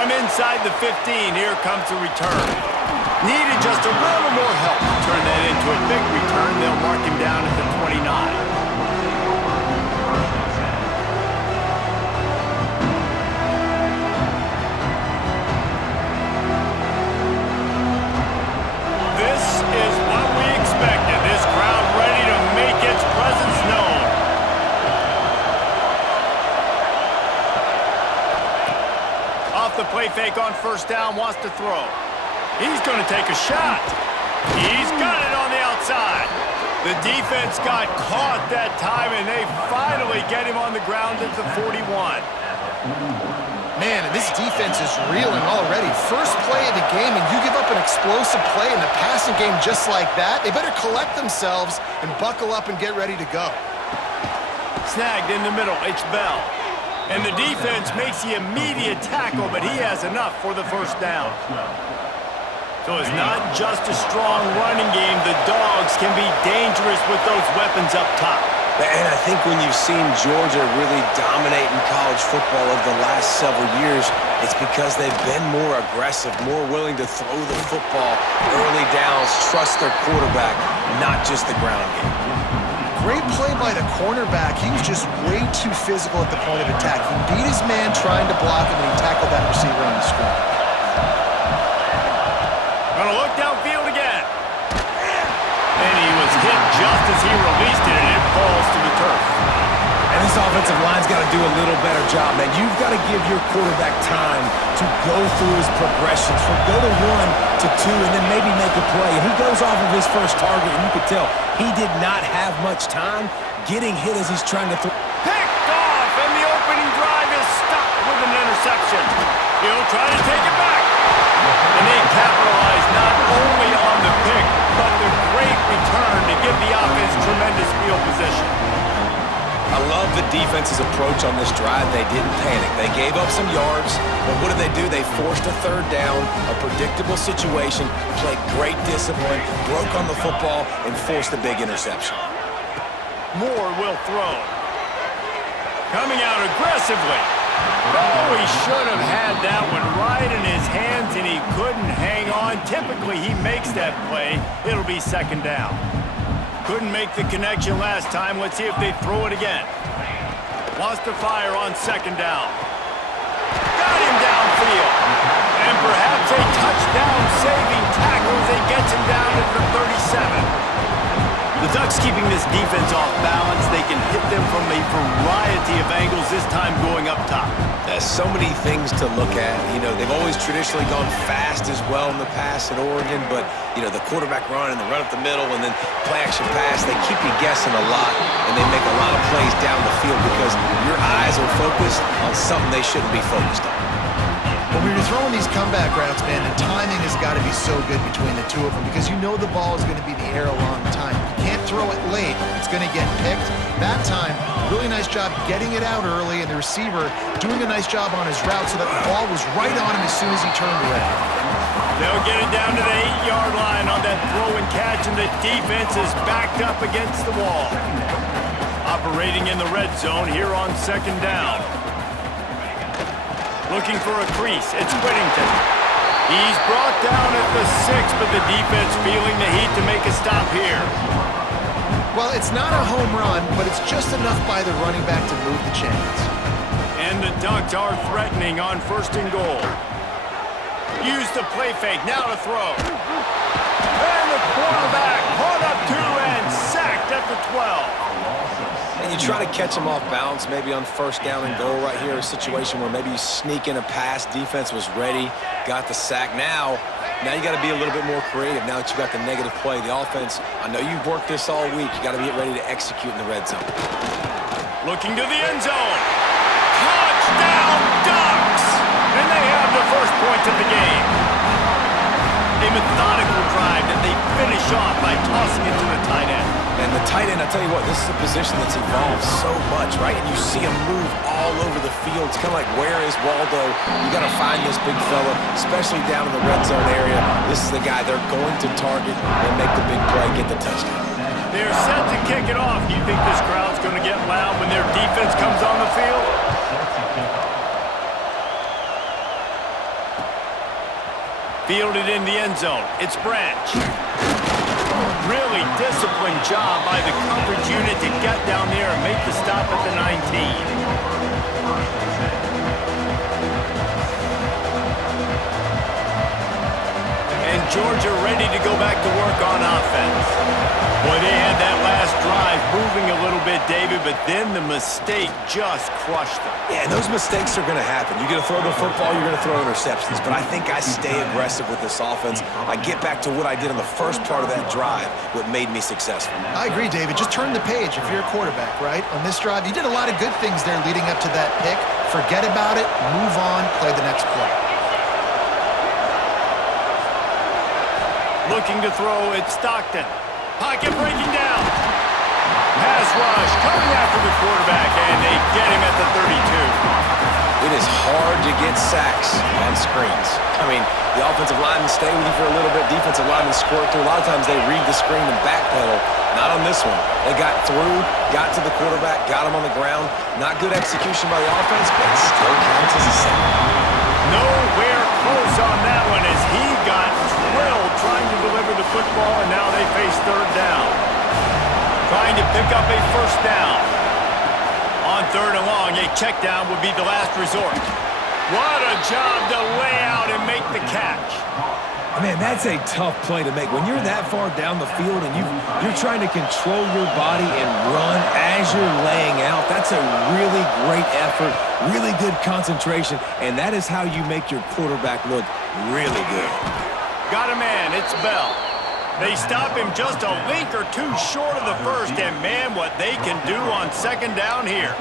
From inside the 15, here comes the return. Needed just a little more help to turn that into a big return. They'll mark him down at the 29. This is what we expected. This crowd ready to make its presence known. Off the play fake on first down, wants to throw. He's going to take a shot. He's got it on the outside. The defense got caught that time, and they finally get him on the ground at the 41. Man, this defense is reeling already. First play of the game, and you give up an explosive play in the passing game just like that. They better collect themselves and buckle up and get ready to go. Snagged in the middle, it's Bell. And the defense makes the immediate tackle, but he has enough for the first down. So it's not just a strong running game. The Dogs can be dangerous with those weapons up top. And I think when you've seen Georgia really dominate in college football over the last several years, it's because they've been more aggressive, more willing to throw the football early downs, trust their quarterback, not just the ground game. Great play by the cornerback. He was just way too physical at the point of attack. He beat his man trying to block him, and he tackled that receiver on the screen. Gonna look downfield again. And he was hit just as he released it, and it falls to the turf. And this offensive line's got to do a little better job, man. You've got to give your quarterback time to go through his progressions, from go to 1 to 2, and then maybe make a play. And he goes off of his first target, and you could tell he did not have much time getting hit as he's trying to throw. Picked off, and the opening drive is stopped with an interception. He'll try to take it back. And they capitalize not only on the pick, but the great return to give the offense tremendous field position. I love the defense's approach on this drive. They didn't panic. They gave up some yards, but what did they do? They forced a third down, a predictable situation, played great discipline, broke on the football, and forced a big interception. Moore will throw. Coming out aggressively. Oh, he should have had that one right in his hands, and he couldn't hang on. Typically, he makes that play. It'll be second down. Couldn't make the connection last time. Let's see if they throw it again. Wants to fire on second down. Got him downfield. And perhaps a touchdown-saving tackle as he gets him down at the 37. The Ducks keeping this defense off balance. They can hit them from a variety of angles, this time going up top. There's so many things to look at. You know, they've always traditionally gone fast as well in the past at Oregon, but, you know, the quarterback run and the run up the middle and then play-action pass, they keep you guessing a lot, and they make a lot of plays down the field because your eyes are focused on something they shouldn't be focused on. When you're throwing these comeback routes, man, the timing has got to be so good between the two of them because you know the ball is going to be in the air a long time. You can't throw it late. It's going to get picked. That time, really nice job getting it out early, and the receiver doing a nice job on his route so that the ball was right on him as soon as he turned around. They'll get it down to the 8-yard line on that throw and catch, and the defense is backed up against the wall. Operating in the red zone here on second down. Looking for a crease, it's Whittington. He's brought down at the 6, but the defense feeling the heat to make a stop here. Well, it's not a home run, but it's just enough by the running back to move the chains. And the Ducks are threatening on first and goal. Use the play fake, now to throw. And the quarterback caught up to and sacked at the 12. And you try to catch them off balance, maybe on first down and goal right here, a situation where maybe you sneak in a pass, defense was ready, got the sack. Now you got to be a little bit more creative now that you got the negative play. The offense, I know you've worked this all week. You got to get ready to execute in the red zone. Looking to the end zone. Touchdown, Ducks! And they have the first points of the game. A methodical drive that they finish off by tossing it to the tight end. And the tight end, I tell you what, this is a position that's evolved so much, right? And you see him move all over the field. It's kind of like, where is Waldo? You got to find this big fella, especially down in the red zone area. This is the guy they're going to target and make the big play, get the touchdown. They're set to kick it off. You think this crowd's going to get loud when their defense comes on the field? Fielded in the end zone. It's Branch. Really disciplined job by the coverage unit to get down there and make the stop at the 19. And Georgia ready to go back to work on offense. Boy, they had that last drive moving a little bit, David, but then the mistake just crushed them. Yeah, and those mistakes are going to happen. You're going to throw the football, you're going to throw interceptions. But I think I stay aggressive with this offense. I get back to what I did in the first part of that drive, what made me successful. I agree, David. Just turn the page if you're a quarterback, right? On this drive, you did a lot of good things there leading up to that pick. Forget about it, move on, play the next play. Looking to throw, it's Stockton. Pocket breaking down. Pass rush coming after the quarterback, and they get him at the 32. It is hard to get sacks on screens. I mean, the offensive linemen stay with you for a little bit. Defensive linemen squirt through. A lot of times they read the screen and backpedal. Not on this one. They got through, got to the quarterback, got him on the ground. Not good execution by the offense, but it still counts as a sack. Nowhere close on that one as he got drilled trying to deliver the football, and now they face third down. Trying to pick up a first down. On third and long, a check down would be the last resort. What a job to lay out and make the catch. Man, that's a tough play to make. When you're that far down the field and you're trying to control your body and run as you're laying out, that's a really great effort, really good concentration, and that is how you make your quarterback look really good. Got a man, it's Bell. They stop him just a link or two short of the first, and man, what they can do on second down here.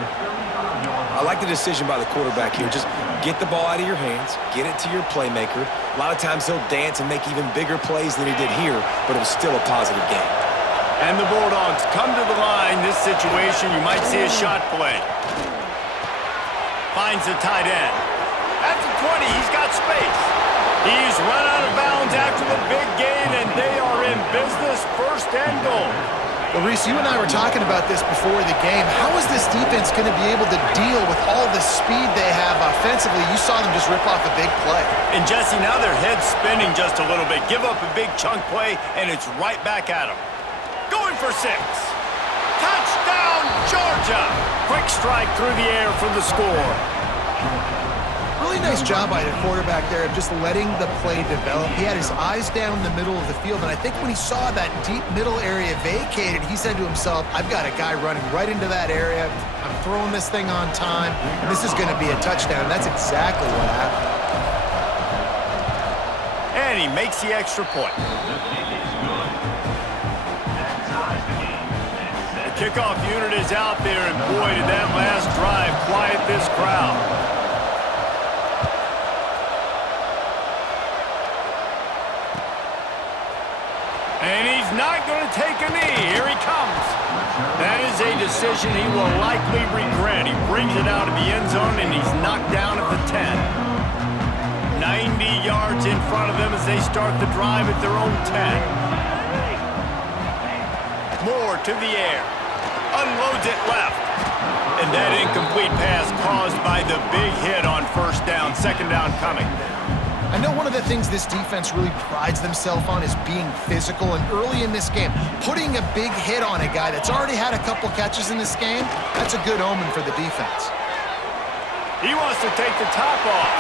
I like the decision by the quarterback here. Just get the ball out of your hands, get it to your playmaker. A lot of times he'll dance and make even bigger plays than he did here, but it was still a positive game. And the Bulldogs come to the line. This situation, you might see a shot play. Finds the tight end. At the 20, he's got space. He's run out of bounds after the big gain, and they are in business, first and goal. Well, Reese, you and I were talking about this before the game. How is this defense going to be able to deal with all the speed they have offensively? You saw them just rip off a big play. And, Jesse, now their head's spinning just a little bit. Give up a big chunk play, and it's right back at them. Going for 6. Touchdown, Georgia! Quick strike through the air for the score. Really nice job by the quarterback there of just letting the play develop. He had his eyes down the middle of the field, and I think when he saw that deep middle area vacated, he said to himself, I've got a guy running right into that area. I'm throwing this thing on time, and this is going to be a touchdown. That's exactly what happened. And he makes the extra point. The kickoff unit is out there, and boy, did that last drive quiet this crowd. And he's not going to take a knee. Here he comes. That is a decision he will likely regret. He brings it out of the end zone, and he's knocked down at the 10. 90 yards in front of them as they start the drive at their own 10. Moore to the air. Unloads it left. And that incomplete pass caused by the big hit on first down. Second down coming. I know one of the things this defense really prides themselves on is being physical, and early in this game, putting a big hit on a guy that's already had a couple catches in this game, that's a good omen for the defense. He wants to take the top off,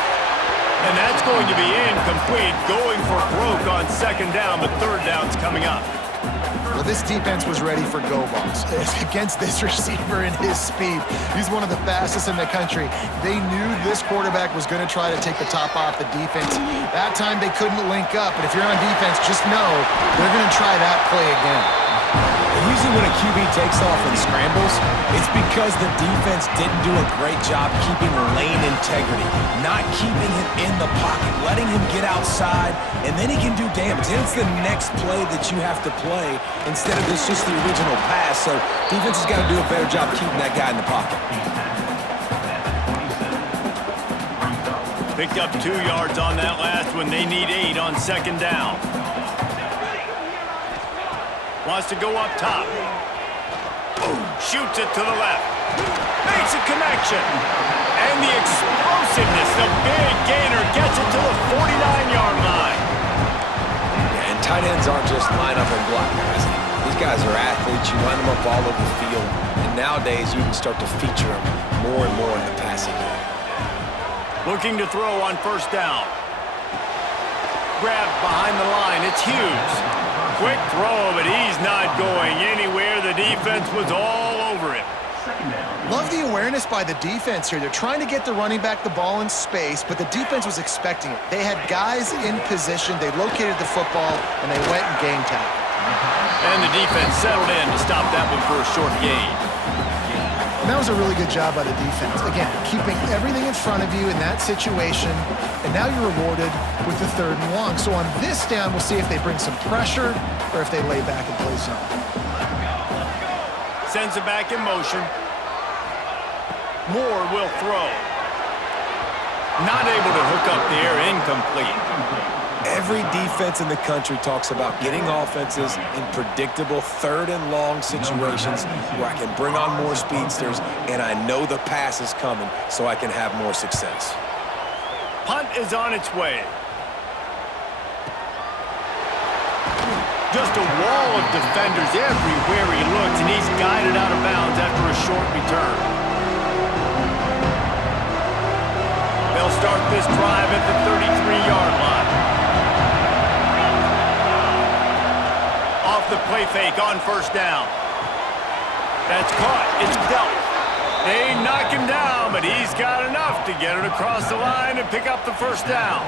and that's going to be incomplete, going for broke on second down, but third down's coming up. Well, this defense was ready for go balls against this receiver and his speed. He's one of the fastest in the country. They knew this quarterback was going to try to take the top off the defense. That time they couldn't link up, but if you're on defense, just know they're going to try that play again. And usually when a QB takes off and scrambles, it's because the defense didn't do a great job keeping lane integrity, not keeping him in the pocket, letting him get outside, and then he can do damage. And it's the next play that you have to play instead of just the original pass. So defense has got to do a better job keeping that guy in the pocket. Picked up 2 yards on that last one. They need 8 on second down. Wants to go up top. Shoots it to the left. Makes a connection. And the explosiveness, the big gainer gets it to the 49-yard line. tight ends aren't just line up and block guys anymore. These guys are athletes. You line them up all over the field. And nowadays, you can start to feature them more and more in the passing game. Looking to throw on first down. Grabbed behind the line. It's Hughes. Quick throw, but he's not going anywhere. The defense was all over him. Love the awareness by the defense here. They're trying to get the running back the ball in space, but the defense was expecting it. They had guys in position. They located the football, and they went and game tackle. And the defense settled in to stop that one for a short gain. And that was a really good job by the defense. Again, keeping everything in front of you in that situation, and now you're rewarded with the 3rd and long. So on this down, we'll see if they bring some pressure or if they lay back and play zone. Sends it back in motion. Moore will throw. Not able to hook up there, incomplete. Every defense in the country talks about getting offenses in predictable 3rd and long situations where I can bring on more speedsters and I know the pass is coming so I can have more success. Punt is on its way. Just a wall of defenders everywhere he looks, and he's guided out of bounds after a short return. They'll start this drive at the 33-yard line. Off the play fake on first down. That's caught. It's dealt. They knock him down, but he's got enough to get it across the line and pick up the first down.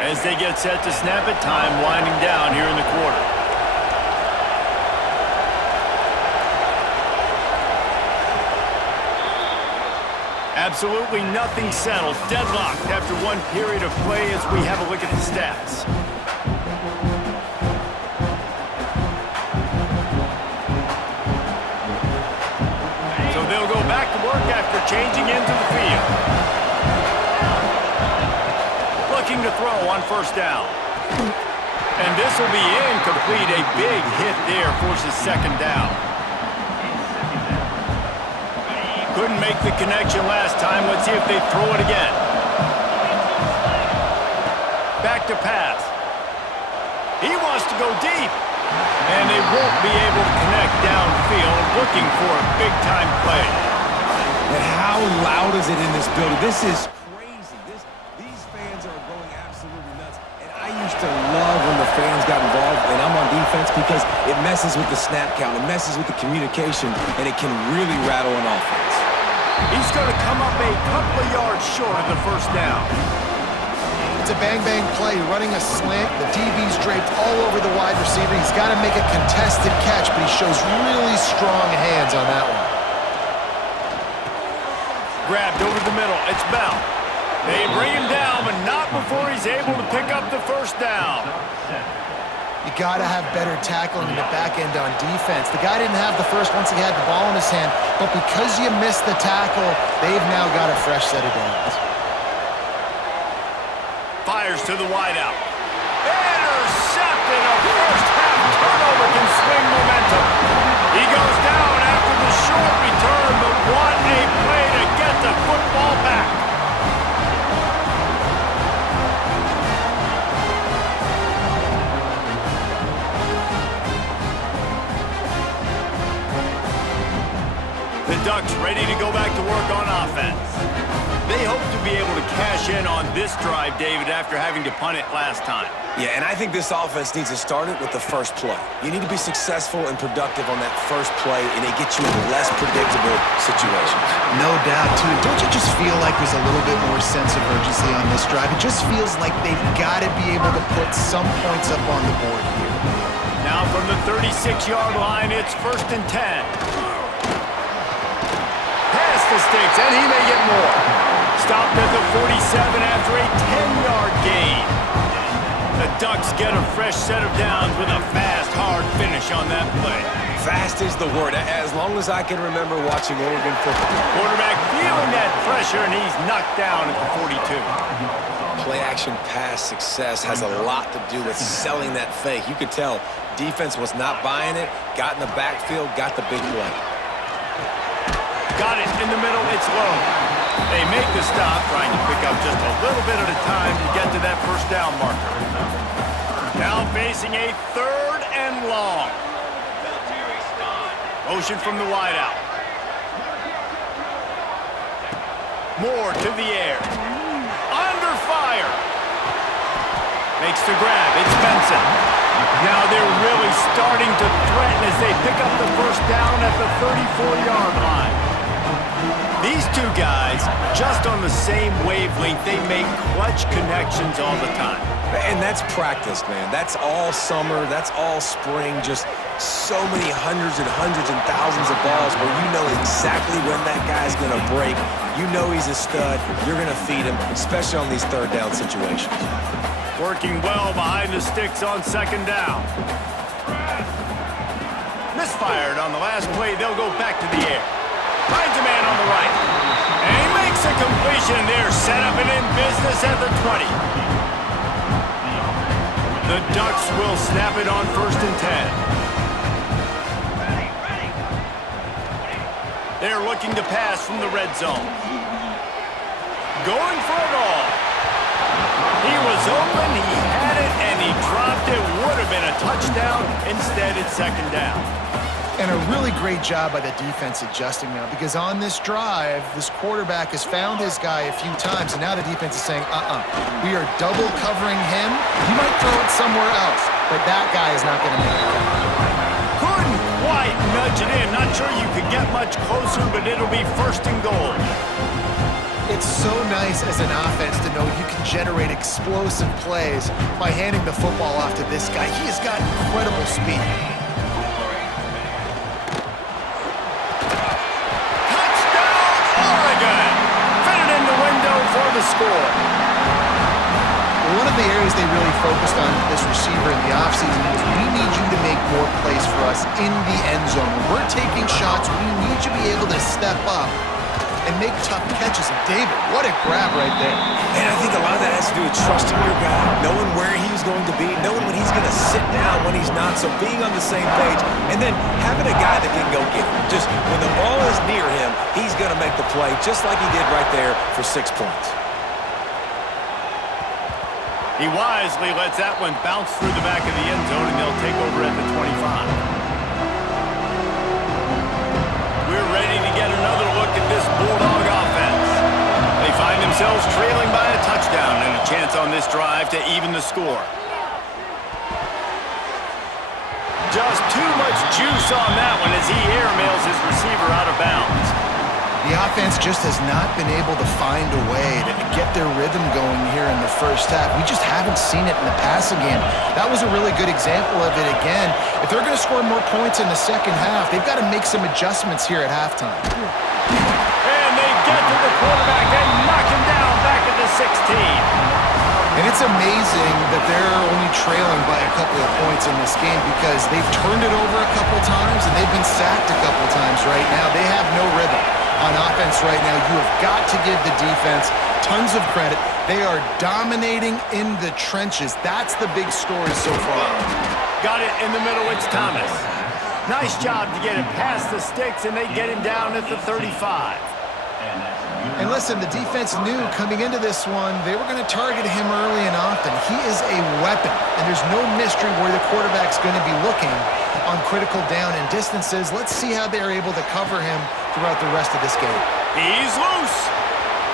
As they get set to snap it, time winding down here in the quarter. Absolutely nothing settled. Deadlocked after one period of play as we have a look at the stats. So they'll go back to work after changing into the field. Looking to throw on first down. And this will be incomplete. A big hit there forces second down. Couldn't make the connection last time. Let's see if they throw it again. Back to pass. He wants to go deep. And they won't be able to connect downfield, looking for a big-time play. And how loud is it in this building? This is crazy. These fans are going absolutely nuts. And I used to love when the fans got involved, and I'm on defense because it messes with the snap count, it messes with the communication, and it can really rattle an offense. He's going to come up a couple of yards short of the first down. It's a bang-bang play, running a slant. The DB's draped all over the wide receiver. He's got to make a contested catch, but he shows really strong hands on that one. Grabbed over the middle. It's Bell. They bring him down, but not before he's able to pick up the first down. You got to have better tackling in the back end on defense. The guy didn't have the first once he had the ball in his hand, but because you missed the tackle, they've now got a fresh set of downs. Fires to the wideout. Intercepted. A first-half turnover can swing momentum. He goes down after the short return, but what a play to get the football back. The Ducks ready to go back to work on offense. They hope to be able to cash in on this drive, David, after having to punt it last time. Yeah, and I think this offense needs to start it with the first play. You need to be successful and productive on that first play, and it gets you in less predictable situations. No doubt, too. Don't you just feel like there's a little bit more sense of urgency on this drive? It just feels like they've got to be able to put some points up on the board here. Now from the 36-yard line, it's 1st and 10. Pass the sticks, and he may get more. Stopped at the 47 after a 10-yard gain. The Ducks get a fresh set of downs with a fast, hard finish on that play. Fast is the word, as long as I can remember watching Oregon football. Quarterback feeling that pressure, and he's knocked down at the 42. Play-action pass success has a lot to do with selling that fake. You could tell defense was not buying it, got in the backfield, got the big play. Got it in the middle, it's low. They make the stop, trying to pick up just a little bit at a time to get to that first down marker. Now facing a 3rd and long. Motion from the wideout. Moore to the air. Under fire. Makes the grab. It's Benson. Now they're really starting to threaten as they pick up the first down at the 34-yard line. These two guys, just on the same wavelength, they make clutch connections all the time. And that's practice, man. That's all summer. That's all spring. Just so many hundreds and thousands of balls where you know exactly when that guy's going to break. You know he's a stud. You're going to feed him, especially on these 3rd down situations. Working well behind the sticks on 2nd down. Misfired on the last play. They'll go back to the air. Finds a man on the right. And he makes a completion. They're set up and in business at the 20. The Ducks will snap it on 1st and 10. They're looking to pass from the red zone. Going for it all. He was open, he had it, and he dropped it. Would have been a touchdown. Instead, it's 2nd down. And a really great job by the defense adjusting now, because on this drive, this quarterback has found his guy a few times, and now the defense is saying, we are double covering him. He might throw it somewhere else, but that guy is not going to make it. Couldn't quite nudge it in. Not sure you could get much closer, but it'll be 1st and goal. It's so nice as an offense to know you can generate explosive plays by handing the football off to this guy. He has got incredible speed. For the score. One of the areas they really focused on this receiver in the offseason was we need you to make more plays for us in the end zone. When we're taking shots, we need you to be able to step up and make tough catches. And David, what a grab right there. And I think a lot of that has to do with trusting your guy, knowing where he's going to be, knowing when he's going to sit down, when he's not, so being on the same page, and then having a guy that can go get him. Just when the ball is near him, he's going to make the play, just like he did right there for 6 points. He wisely lets that one bounce through the back of the end zone, and they'll take over at the 25. We're ready to get another look at this Bulldog offense. They find themselves trailing by a touchdown and a chance on this drive to even the score. Just too much juice on that one as he airmails his receiver out of bounds. The offense just has not been able to find a way to get their rhythm going here in the first half. We just haven't seen it in the passing game. That was a really good example of it again. If they're going to score more points in the second half, they've got to make some adjustments here at halftime. And they get to the quarterback and knock him down back at the 16. And it's amazing that they're only trailing by a couple of points in this game because they've turned it over a couple times and they've been sacked a couple times right now. They have no rhythm on offense right now. You have got to give the defense tons of credit. They are dominating in the trenches. That's the big story so far. Got it in the middle. It's Thomas. Nice job to get it past the sticks, and they get him down at the 35. And listen, the defense knew coming into this one, they were going to target him early and often. He is a weapon, and there's no mystery where the quarterback's going to be looking on critical down and distances. Let's see how they're able to cover him throughout the rest of this game. He's loose.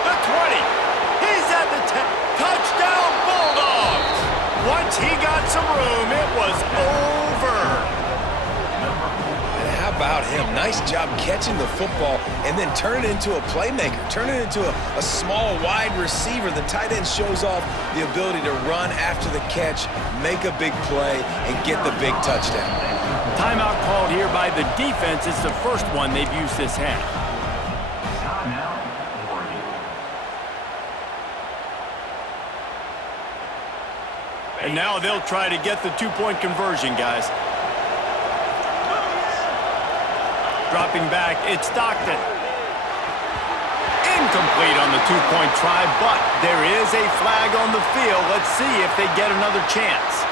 The 20. He's at the 10. Touchdown, Bulldogs. Once he got some room, it was over. How about him? Nice job catching the football and then turn it into a playmaker. Turn it into a small, wide receiver. The tight end shows off the ability to run after the catch, make a big play, and get the big touchdown. Timeout called here by the defense. It's the first one they've used this half. And now they'll try to get the two-point conversion, guys. Dropping back, it's Stockton. Incomplete on the two-point try, but there is a flag on the field. Let's see if they get another chance.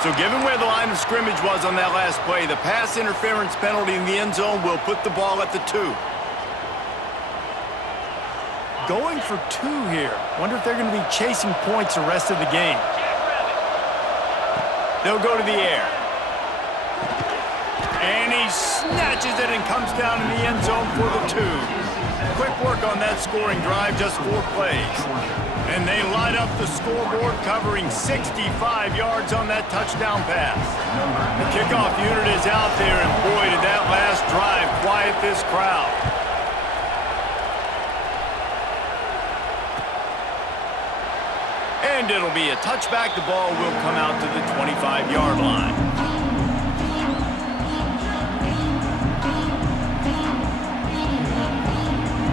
So given where the line of scrimmage was on that last play, the pass interference penalty in the end zone will put the ball at the 2. Going for 2 here. Wonder if they're going to be chasing points the rest of the game. They'll go to the air. And he snatches it and comes down in the end zone for the 2. Quick work on that scoring drive, just 4 plays. And they light up the scoreboard, covering 65 yards on that touchdown pass. The kickoff unit is out there, and boy, did that last drive quiet this crowd. And it'll be a touchback. The ball will come out to the 25-yard line.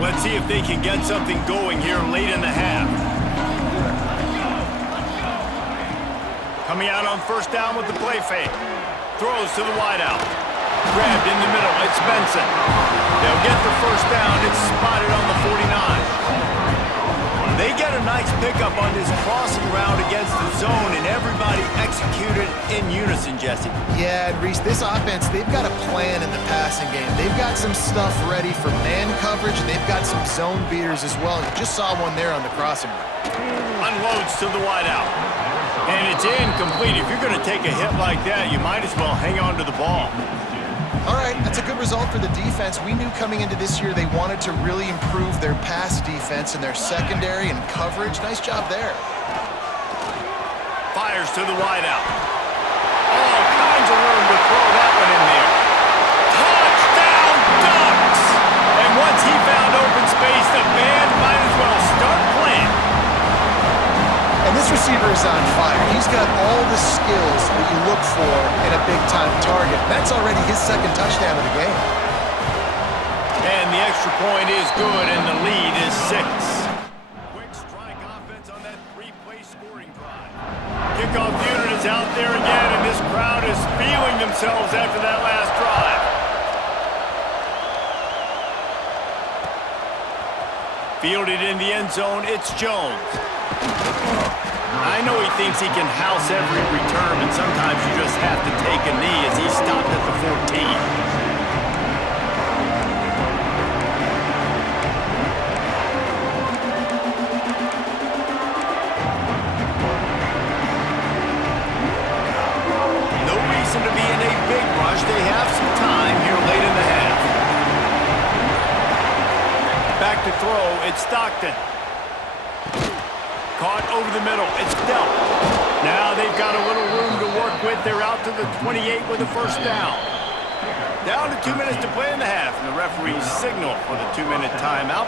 Let's see if they can get something going here late in the half. Coming out on first down with the play fake. Throws to the wideout. Grabbed in the middle. It's Benson. They'll get the first down. It's spotted on the 49. They get a nice pickup on this crossing route against the zone, and everybody executed in unison, Jesse. Yeah, and Reese, this offense, they've got a plan in the passing game. They've got some stuff ready for man coverage, and they've got some zone beaters as well. You just saw one there on the crossing route. Unloads to the wideout. And it's incomplete. If you're going to take a hit like that, you might as well hang on to the ball. All right, that's a good result for the defense. We knew coming into this year they wanted to really improve their pass defense and their secondary and coverage. Nice job there. Fires to the wideout. All kinds of room to throw that one in there. Touchdown, Ducks! And once he found open space, the band might as well start playing. And this receiver is on fire. He's got all the skills that you look for in a big-time target. That's already his second touchdown of the game. And the extra point is good, and the lead is 6. Quick strike offense on that 3-play scoring drive. Kickoff unit is out there again, and this crowd is feeling themselves after that last drive. Fielded in the end zone, it's Jones. I know he thinks he can house every return, but sometimes you just have to take a knee as he stopped at the 14. No reason to be in a big rush. They have some time here late in the half. Back to throw, it's Stockton. Caught over the middle. It's Delp. Now they've got a little room to work with. They're out to the 28 with a first down. Down to 2 minutes to play in the half, and the referees signal for the 2-minute timeout.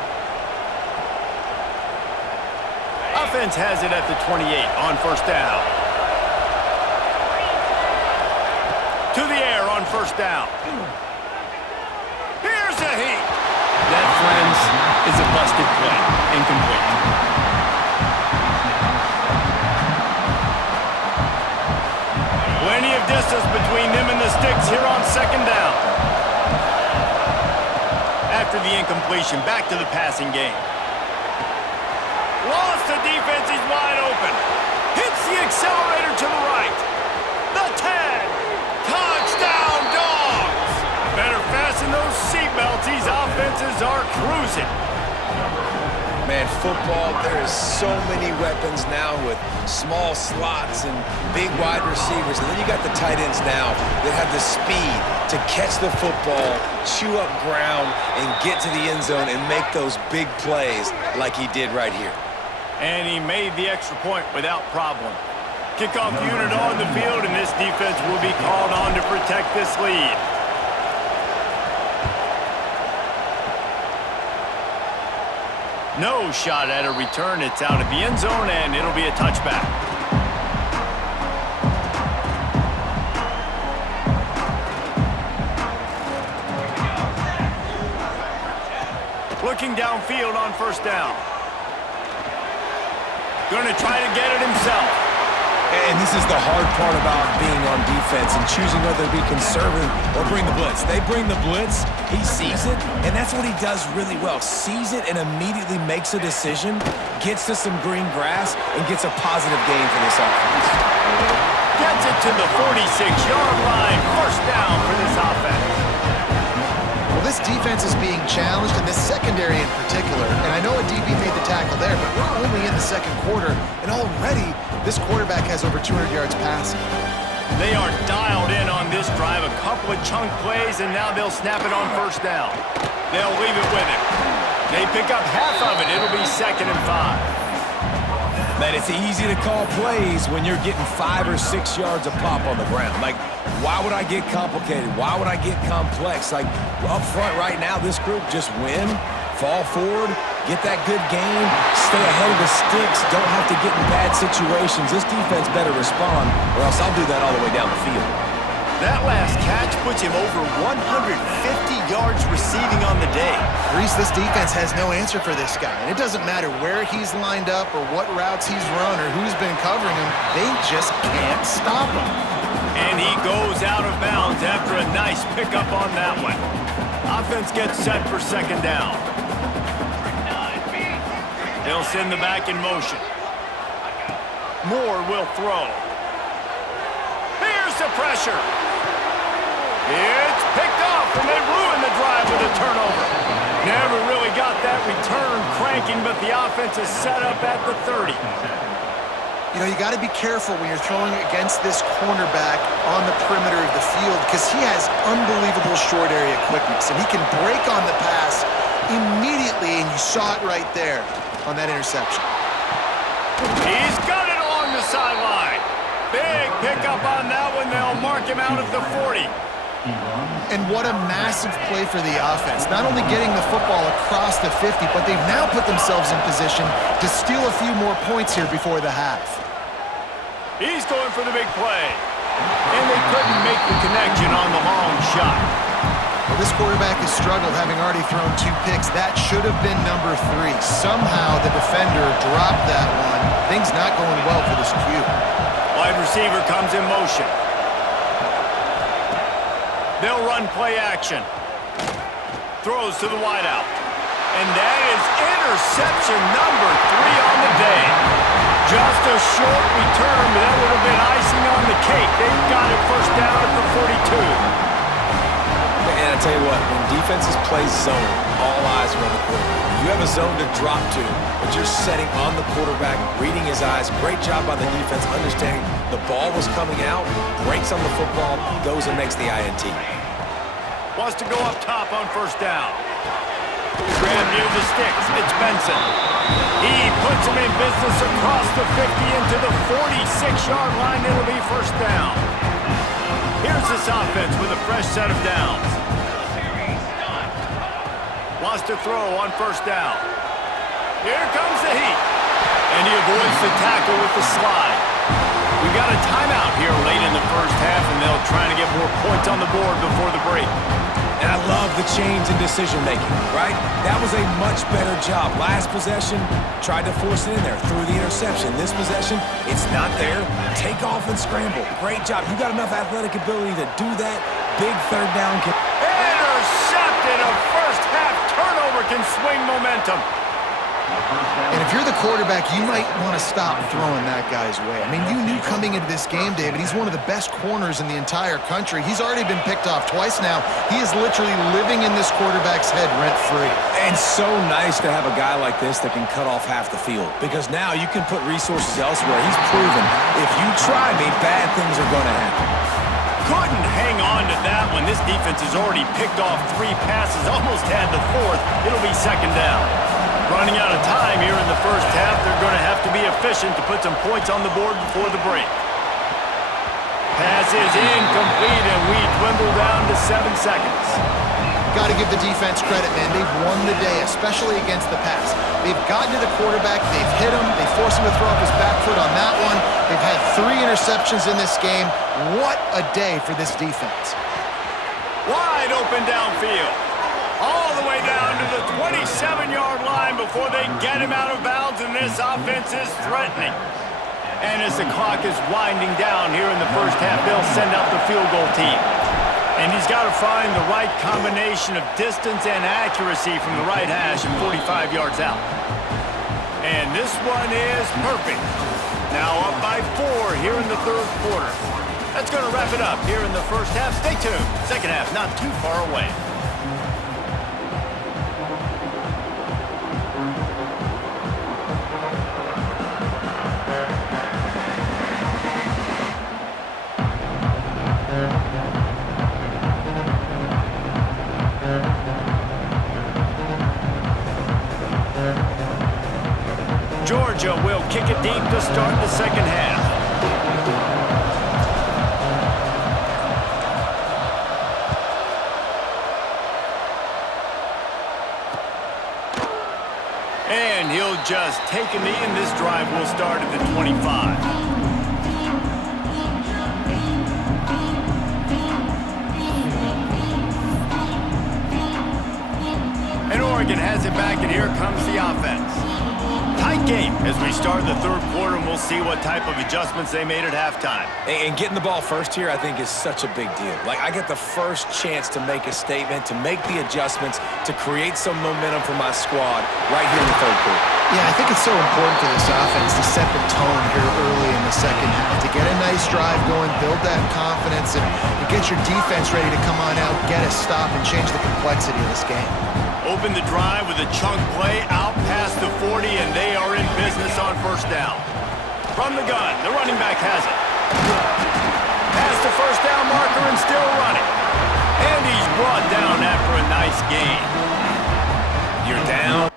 Offense has it at the 28 on first down. To the air on first down. Here's a heat. That, friends, is a busted play. Incomplete. Plenty of distance between them and the sticks here on second down. After the incompletion, back to the passing game. Lost the defense, he's wide open. Hits the accelerator to the right. The tag. Touchdown, Dogs. Better fasten those seatbelts. These offenses are cruising. Man, football, there is so many weapons now with small slots and big wide receivers. And then you got the tight ends now that have the speed to catch the football, chew up ground, and get to the end zone and make those big plays like he did right here. And he made the extra point without problem. Kickoff unit on the field, and this defense will be called on to protect this lead. No shot at a return. It's out of the end zone, and it'll be a touchback. Looking downfield on first down. Going to try to get it himself. And this is the hard part about being on defense and choosing whether to be conservative or bring the blitz. They bring the blitz, he sees it, and that's what he does really well. Sees it and immediately makes a decision, gets to some green grass, and gets a positive gain for this offense. Gets it to the 46-yard line. First down for this offense. Well, this defense is being challenged, and this secondary in particular. And I know a DB made the tackle there, but we're only in the second quarter, and already this quarterback has over 200 yards passing. They are dialed in on this drive. A couple of chunk plays, and now they'll snap it on first down. They'll leave it with him. They pick up half of it. It'll be 2nd and 5. Man, it's easy to call plays when you're getting 5 or 6 yards of pop on the ground. Like, why would I get complicated? Why would I get complex? Like, up front right now, this group just win, fall forward, get that good game, stay ahead of the sticks, don't have to get in bad situations. This defense better respond, or else I'll do that all the way down the field. That last catch puts him over 150 yards receiving on the day. Reese, this defense has no answer for this guy. And it doesn't matter where he's lined up or what routes he's run or who's been covering him. They just can't stop him. And he goes out of bounds after a nice pickup on that one. Offense gets set for 2nd down. They'll send the back in motion. Moore will throw. Here's the pressure. It's picked off, and they ruin the drive with a turnover. Never really got that return cranking, but the offense is set up at the 30. You know, you got to be careful when you're throwing against this cornerback on the perimeter of the field because he has unbelievable short area quickness, and he can break on the pass immediately, and you saw it right there on that interception. He's got it along the sideline. Big pickup on that one. They'll mark him out at the 40. And what a massive play for the offense. Not only getting the football across the 50, but they've now put themselves in position to steal a few more points here before the half. He's going for the big play. And they couldn't make the connection on the long shot. Well, this quarterback has struggled, having already thrown 2 picks. That should have been number 3. Somehow the defender dropped that one. Things not going well for this Q. Wide receiver comes in motion. They'll run play action. Throws to the wideout. And that is interception number 3 on the day. Just a short return, but that would have been icing on the cake. They've got it first down at the 42. And I tell you what, when defenses play zone, all eyes are on the quarterback. You have a zone to drop to, but you're setting on the quarterback, reading his eyes. Great job by the defense, understanding the ball was coming out, breaks on the football, goes and makes the INT. Wants to go up top on first down. Grab near the sticks. It's Benson. He puts him in business across the 50 into the 46-yard line. It'll be first down. Here's this offense with a fresh set of downs. Wants to throw on first down. Here comes the heat. And he avoids the tackle with the slide. We got a timeout here late in the first half, and they'll try to get more points on the board before the break. And I love the change in decision-making, right? That was a much better job. Last possession, tried to force it in there, threw the interception. This possession, it's not there. Take off and scramble. Great job. You got enough athletic ability to do that. Big 3rd down. Intercepted. A first-half turnover can swing momentum. And if you're the quarterback, you might want to stop throwing that guy's way. I mean, you knew coming into this game, David, he's one of the best corners in the entire country. He's already been picked off twice now. He is literally living in this quarterback's head rent-free. And so nice to have a guy like this that can cut off half the field, because now you can put resources elsewhere. He's proven if you try me, bad things are going to happen. Couldn't hang on to that one. This defense has already picked off 3 passes, almost had the 4th. It'll be 2nd down. Running out of time here in the first half. They're going to have to be efficient to put some points on the board before the break. Pass is incomplete, and we dwindle down to 7 seconds. Got to give the defense credit, man. They've won the day, especially against the pass. They've gotten to the quarterback. They've hit him. They forced him to throw off his back foot on that one. They've had 3 interceptions in this game. What a day for this defense. Wide open downfield. All the way down to the 27-yard line before they get him out of bounds, and this offense is threatening. And as the clock is winding down here in the first half, they'll send out the field goal team. And he's got to find the right combination of distance and accuracy from the right hash and 45 yards out. And this one is perfect. Now up by 4 here in the 3rd quarter. That's going to wrap it up here in the first half. Stay tuned. Second half not too far away. Georgia will kick it deep to start the second half. And he'll just take a knee, and this drive will start at the 25. And Oregon has it back, and here comes the offense. Tight game as we start the third quarter, and we'll see what type of adjustments they made at halftime. And getting the ball first here, I think, is such a big deal. Like, I get the first chance to make a statement, to make the adjustments, to create some momentum for my squad right here in the third quarter. Yeah, I think it's so important for this offense to set the tone here early in the second half, to get a nice drive going, build that confidence, and get your defense ready to come on out, get a stop, and change the complexity of this game. Open the drive with a chunk play out past the 40, and they are in business on first down. From the gun, the running back has it. Past the first down marker and still running. And he's brought down after a nice gain. You're down.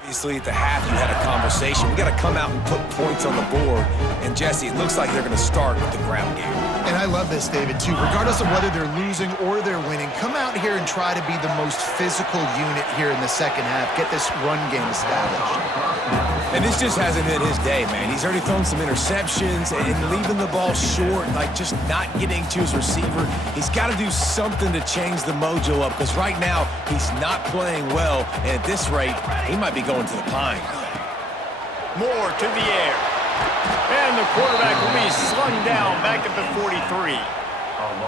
Obviously, at the half, you had a conversation. We got to come out and put points on the board. And, Jesse, it looks like they're going to start with the ground game. And I love this, David, too. Regardless of whether they're losing or they're winning, come out here and try to be the most physical unit here in the second half. Get this run game established. And this just hasn't been his day, man. He's already thrown some interceptions and leaving the ball short, like just not getting to his receiver. He's got to do something to change the mojo up, because right now he's not playing well, and at this rate, he might be going to the pine. Moore to the air. And the quarterback will be slung down back at the 43.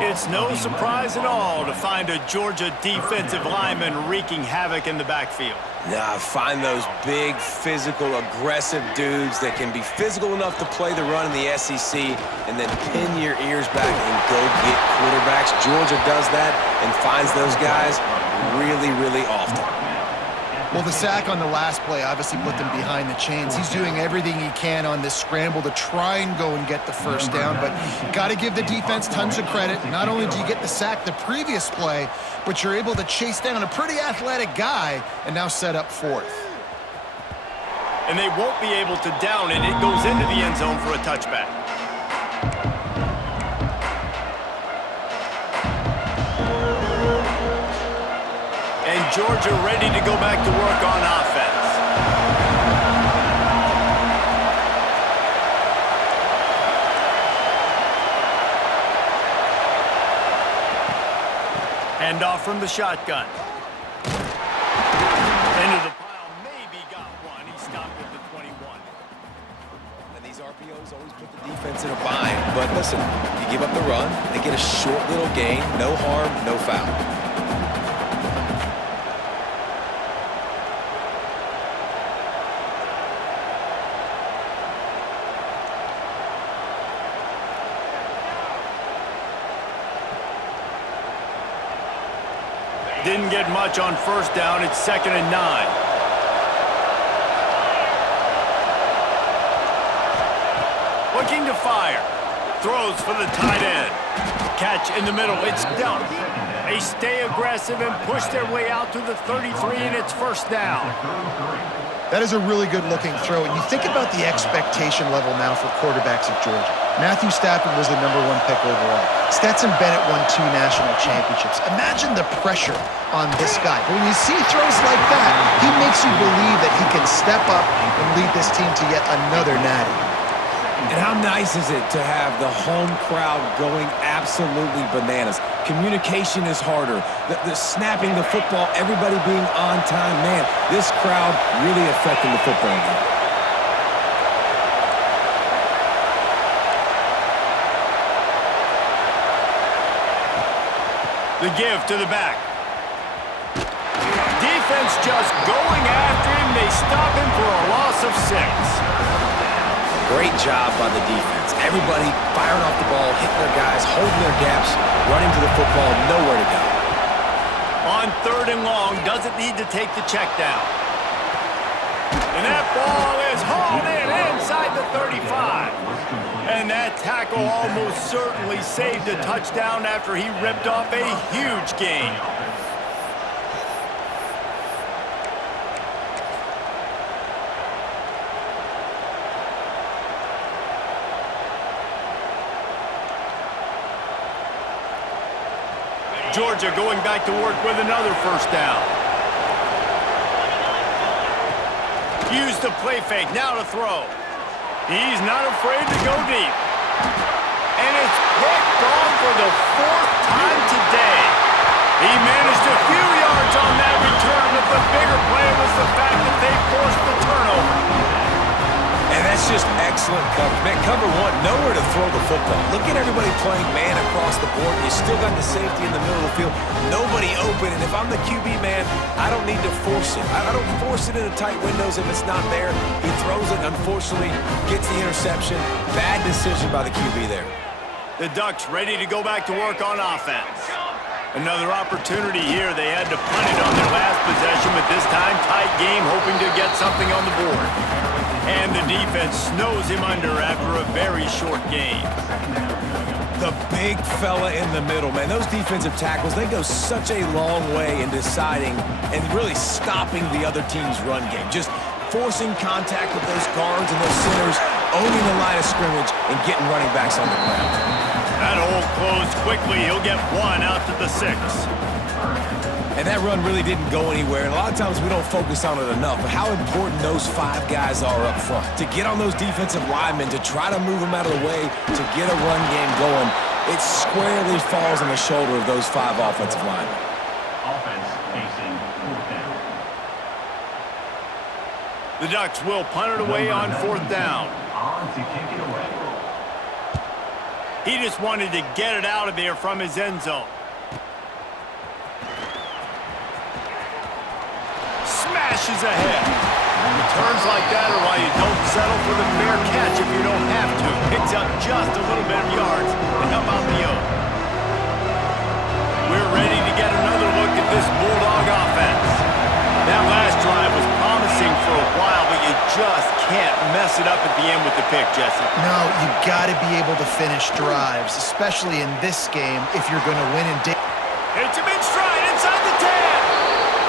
It's no surprise at all to find a Georgia defensive lineman wreaking havoc in the backfield. Nah, find those big, physical, aggressive dudes that can be physical enough to play the run in the SEC and then pin your ears back and go get quarterbacks. Georgia does that and finds those guys really, really often. Well, the sack on the last play obviously put them behind the chains. He's doing everything he can on this scramble to try and go and get the first down, but got to give the defense tons of credit. Not only do you get the sack the previous play, but you're able to chase down a pretty athletic guy and now set up fourth. And they won't be able to down it. It goes into the end zone for a touchback. And Georgia ready to go back to work on offense. Hand off from the shotgun. Into the pile, maybe got one. He stopped at the 21. And these RPOs always put the defense in a bind. But listen, you give up the run, they get a short little gain, no harm, no foul. Didn't get much on first down. It's 2nd and 9. Looking to fire. Throws for the tight end. Catch in the middle. It's done. They stay aggressive and push their way out to the 33, and it's first down. That is a really good-looking throw. And you think about the expectation level now for quarterbacks at Georgia. Matthew Stafford was the #1 pick overall. Stetson Bennett won 2 national championships. Imagine the pressure on this guy. But when you see throws like that, he makes you believe that he can step up and lead this team to yet another natty. And how nice is it to have the home crowd going absolutely bananas? Communication is harder. The snapping the football, everybody being on time. Man, this crowd really affecting the football game. The give to the back. Defense just going after him. They stop him for a loss of 6. Great job by the defense. Everybody firing off the ball, hitting their guys, holding their gaps, running to the football, nowhere to go. On 3rd and long, doesn't need to take the check down. And that ball is hauled in inside the 35. And that tackle almost certainly saved a touchdown after he ripped off a huge gain. Georgia going back to work with another first down. Use the play fake, now to throw. He's not afraid to go deep. And it's picked off for the 4th time today. He managed a few yards on that return, but the bigger play was the fact that they forced the turnover. And that's just excellent coverage. Man, cover 1, nowhere to throw the football. Look at everybody playing man across the board. You still got the safety in the middle of the field. Nobody open, and if I'm the QB, man, I don't need to force it. I don't force it into tight windows if it's not there. He throws it, unfortunately, gets the interception. Bad decision by the QB there. The Ducks ready to go back to work on offense. Another opportunity here. They had to punt it on their last possession, but this time tight game, hoping to get something on the board. And the defense snows him under after a very short game. The big fella in the middle, man. Those defensive tackles, they go such a long way in deciding and really stopping the other team's run game. Just forcing contact with those guards and those centers, owning the line of scrimmage, and getting running backs on the ground. That hole closed quickly. He'll get 1 out to the 6. And that run really didn't go anywhere. And a lot of times we don't focus on it enough, but how important those 5 guys are up front. To get on those defensive linemen, to try to move them out of the way, to get a run game going, it squarely falls on the shoulder of those 5 offensive linemen. Offense facing 4th down. The Ducks will punt it away on 4th down. On to kick it away. He just wanted to get it out of there from his end zone. Smashes ahead. Returns like that are why you don't settle for the fair catch if you don't have to. Picks up just a little bit of yards to help out the O. We're ready to get another look at this Bulldog offense. That last drive was promising for a while, but you just can't mess it up at the end with the pick, Jesse. No, you got to be able to finish drives, especially in this game if you're going to win in day. Hits him in stride inside the 10.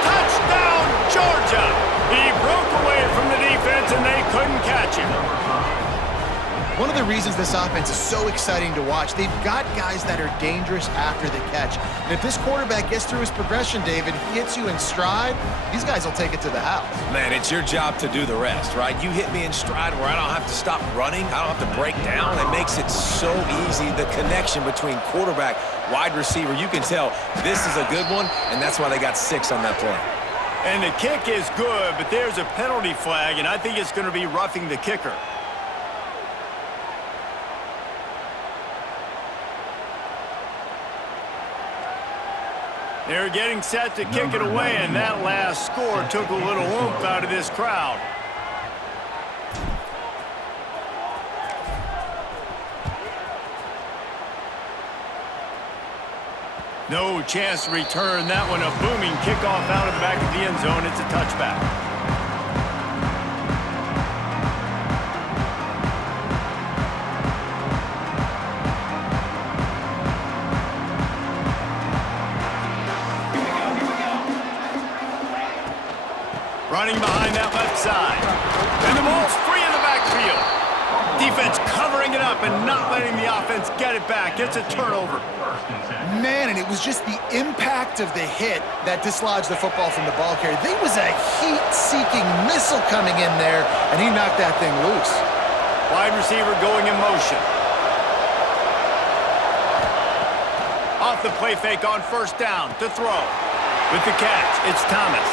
Touchdown, Georgia. He broke away from the defense, and they couldn't catch him. One of the reasons this offense is so exciting to watch, they've got guys that are dangerous after the catch. And if this quarterback gets through his progression, David, he hits you in stride, these guys will take it to the house. Man, it's your job to do the rest, right? You hit me in stride where I don't have to stop running. I don't have to break down. It makes it so easy. The connection between quarterback, wide receiver, you can tell this is a good one, and that's why they got 6 on that play. And the kick is good, but there's a penalty flag, and I think it's going to be roughing the kicker. They're getting set to kick it away, and that last score took a little oomph out of this crowd. No chance to return that one. A booming kickoff out of the back of the end zone. It's a touchback. Running behind that left side. And the ball's free in the backfield. Defense covering it up and not letting the offense get it back. It's a turnover. Man, and it was just the impact of the hit that dislodged the football from the ball carrier. There was a heat-seeking missile coming in there, and he knocked that thing loose. Wide receiver going in motion. Off the play fake on first down to throw. With the catch, it's Thomas.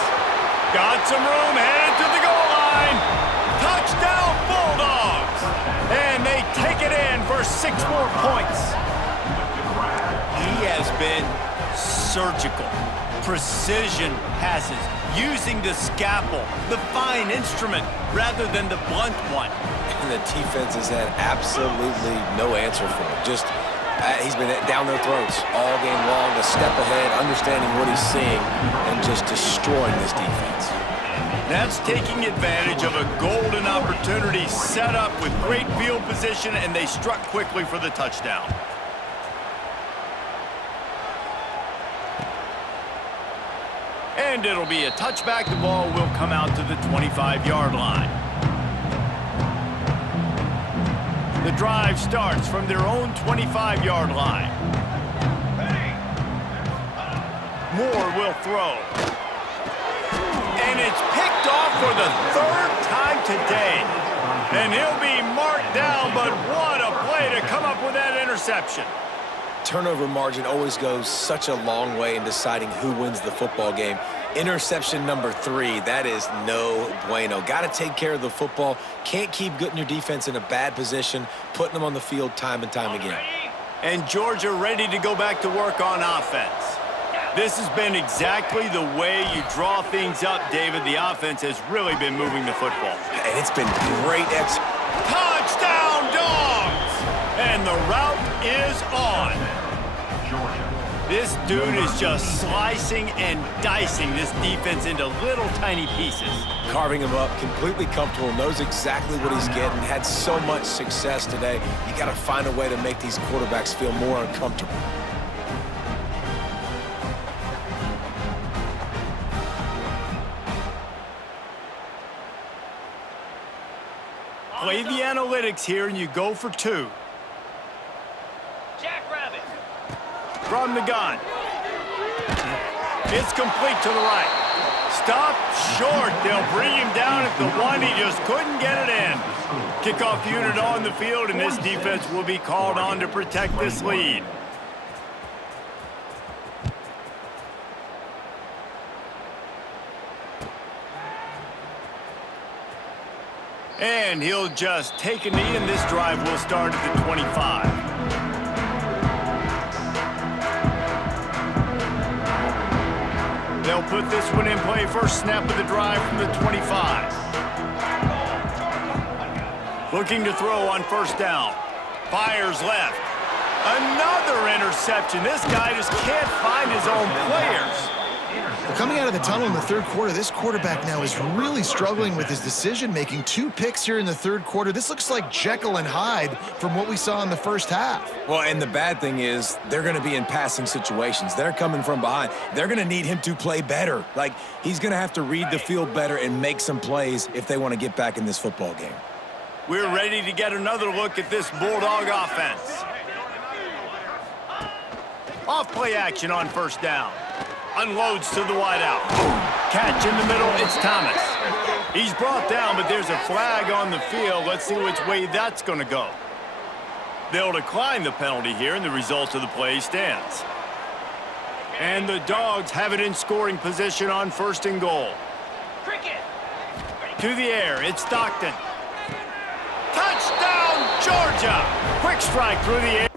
Got some room, headed to the goal line. Touchdown, Bulldogs! And they take it in for 6 more points. He has been surgical. Precision passes, using the scalpel, the fine instrument, rather than the blunt one. And the defense has had absolutely no answer for him. Just, he's been down their throats all game long, a step ahead, understanding what he's seeing, and just destroying this defense. That's taking advantage of a golden opportunity set up with great field position, and they struck quickly for the touchdown. And it'll be a touchback. The ball will come out to the 25-yard line. The drive starts from their own 25-yard line. Moore will throw. And it's picked off for the 3rd time today. And he'll be marked down, but what a play to come up with that interception. Turnover margin always goes such a long way in deciding who wins the football game. Interception number 3, that is no bueno. Got to take care of the football. Can't keep getting your defense in a bad position, putting them on the field time and time again. And Georgia ready to go back to work on offense. This has been exactly the way you draw things up, David. The offense has really been moving the football. And it's been great Touchdown, Dogs! And the route is on. This dude is just slicing and dicing this defense into little tiny pieces. Carving him up, completely comfortable, knows exactly what he's getting, had so much success today. You got to find a way to make these quarterbacks feel more uncomfortable. Play the analytics here and you go for 2. Jackrabbit. From the gun. It's complete to the right. Stop short. They'll bring him down at the 1. He just couldn't get it in. Kickoff unit on the field, and this defense will be called on to protect this lead. And he'll just take a knee, and this drive will start at the 25. They'll put this one in play. First snap of the drive from the 25. Looking to throw on first down. Fires left. Another interception. This guy just can't find his own players. Well, coming out of the tunnel in the 3rd quarter, this quarterback now is really struggling with his decision-making. 2 picks here in the 3rd quarter. This looks like Jekyll and Hyde from what we saw in the first half. Well, and the bad thing is they're going to be in passing situations. They're coming from behind. They're going to need him to play better. Like, he's going to have to read the field better and make some plays if they want to get back in this football game. We're ready to get another look at this Bulldog offense. Off play action on first down. Unloads to the wideout. Catch in the middle, it's Thomas. He's brought down, but there's a flag on the field. Let's see which way that's going to go. They'll decline the penalty here, and the result of the play stands. And the Dogs have it in scoring position on 1st and goal. To the air, it's Stockton. Touchdown, Georgia! Quick strike through the